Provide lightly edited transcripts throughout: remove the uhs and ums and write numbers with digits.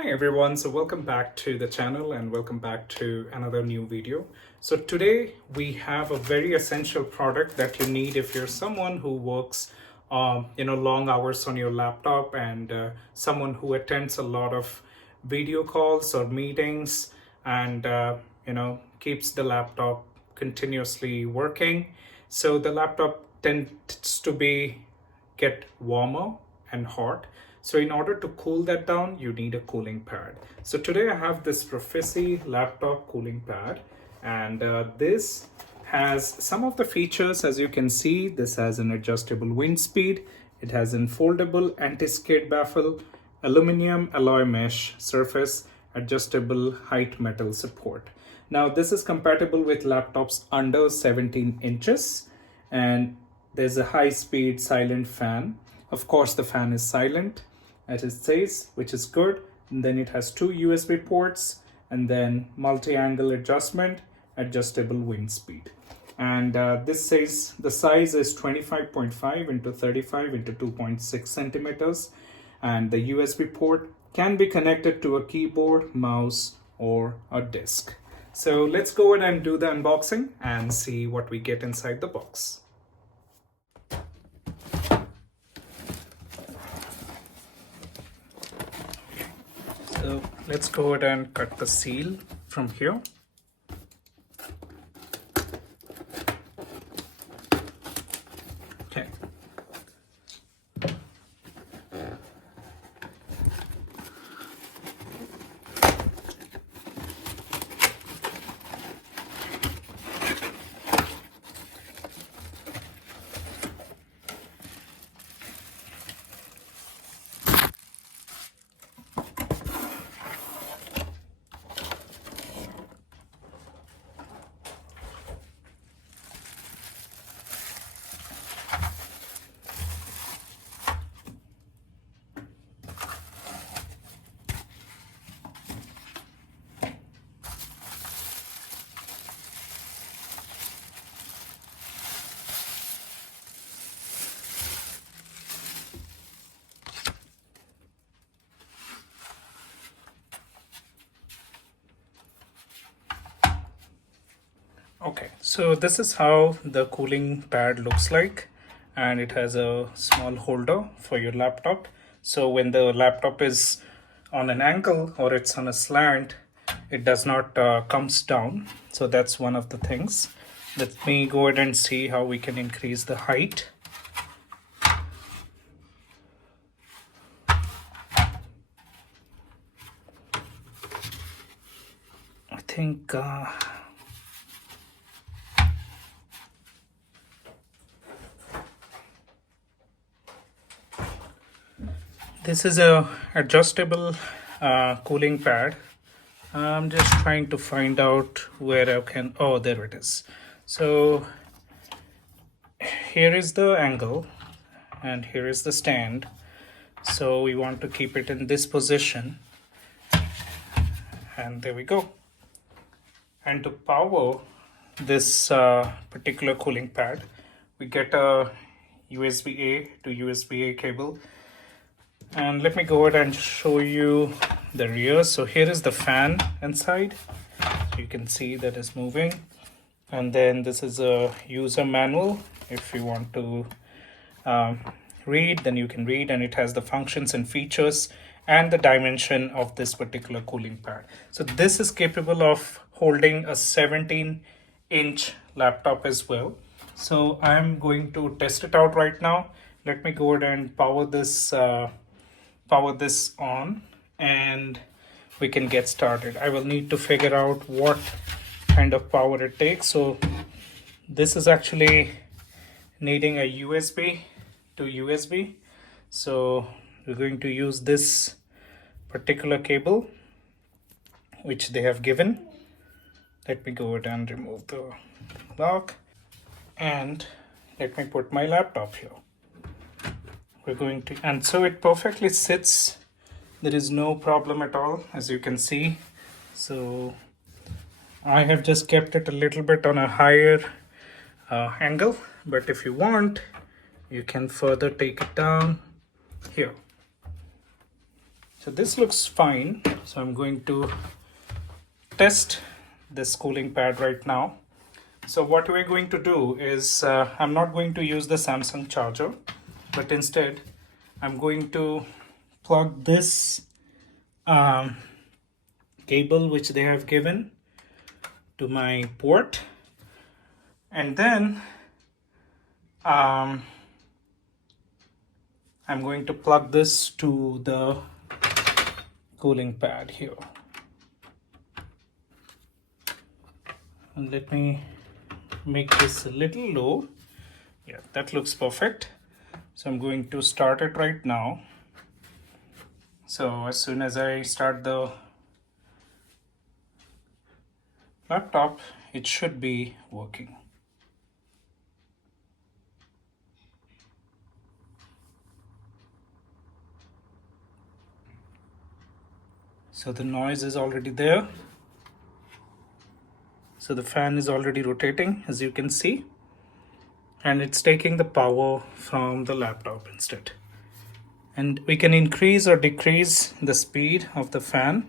Hi everyone, so welcome back to the channel and welcome back to another new video. So today we have a very essential product that you need if you're someone who works long hours on your laptop and someone who attends a lot of video calls or meetings and keeps the laptop continuously working. So the laptop tends to get warmer and hot. So in order to cool that down, you need a cooling pad. So today I have this Proffisy Laptop Cooling Pad, and this has some of the features. As you can see, this has an adjustable wind speed. It has a foldable anti-skid baffle, aluminum alloy mesh surface, adjustable height metal support. Now this is compatible with laptops under 17 inches, and there's a high-speed silent fan. Of course, the fan is silent, as it says, which is good. And then it has two USB ports and then multi-angle adjustment, adjustable wind speed. And this says the size is 25.5 into 35 into 2.6 centimeters. And the USB port can be connected to a keyboard, mouse, or a disk. So let's go ahead and do the unboxing and see what we get inside the box. So let's go ahead and cut the seal from here. Okay. Okay, so this is how the cooling pad looks like, and it has a small holder for your laptop. So when the laptop is on an angle or it's on a slant, it does not comes down. So that's one of the things. Let me go ahead and see how we can increase the height. I think this is a adjustable cooling pad. I'm just trying to find out where I can. Oh, there it is. So here is the angle and here is the stand. So we want to keep it in this position, and there we go. And to power this particular cooling pad, we get a USB-A to USB-A cable. And let me go ahead and show you the rear. So here is the fan inside. So you can see that is moving. And then this is a user manual. If you want to read, then you can read, and it has the functions and features and the dimension of this particular cooling pad. So this is capable of holding a 17-inch laptop as well. So I'm going to test it out right now. Let me go ahead and power this on, and we can get started. I will need to figure out what kind of power it takes. So this is actually needing a USB to USB. So we're going to use this particular cable which they have given. Let me go ahead and remove the lock, and let me put my laptop here. We're going to, and so it perfectly sits. There is no problem at all, as you can see. So I have just kept it a little bit on a higher angle, but if you want, you can further take it down here. So this looks fine. So I'm going to test this cooling pad right now. So what we're going to do is I'm not going to use the Samsung charger, but instead I'm going to plug this cable which they have given to my port, and then I'm going to plug this to the cooling pad here. And let me make this a little low. Yeah, that looks perfect. So I'm going to start it right now. So as soon as I start the laptop, it should be working. So the noise is already there. So the fan is already rotating, as you can see, and it's taking the power from the laptop instead. And we can increase or decrease the speed of the fan.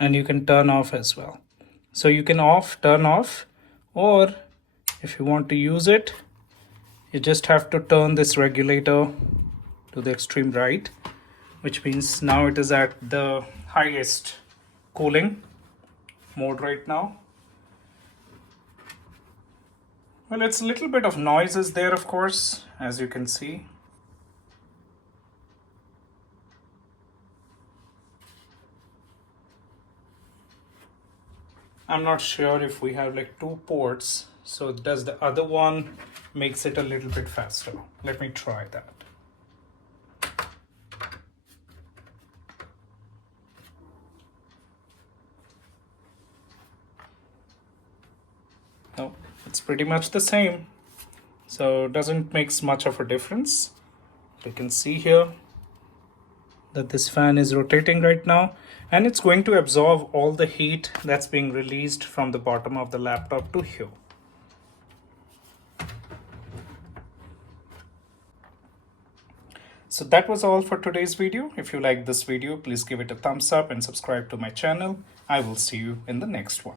And you can turn off as well. So you can turn off, or if you want to use it, you just have to turn this regulator to the extreme right, which means now it is at the highest cooling mode right now. Well, it's a little bit of noises there, of course, as you can see. I'm not sure if we have like two ports, so does the other one makes it a little bit faster. Let me try that. No, it's pretty much the same. So it doesn't make much of a difference. You can see here that this fan is rotating right now, and it's going to absorb all the heat that's being released from the bottom of the laptop to here. So that was all for today's video. If you like this video, please give it a thumbs up and subscribe to my channel. I will see you in the next one.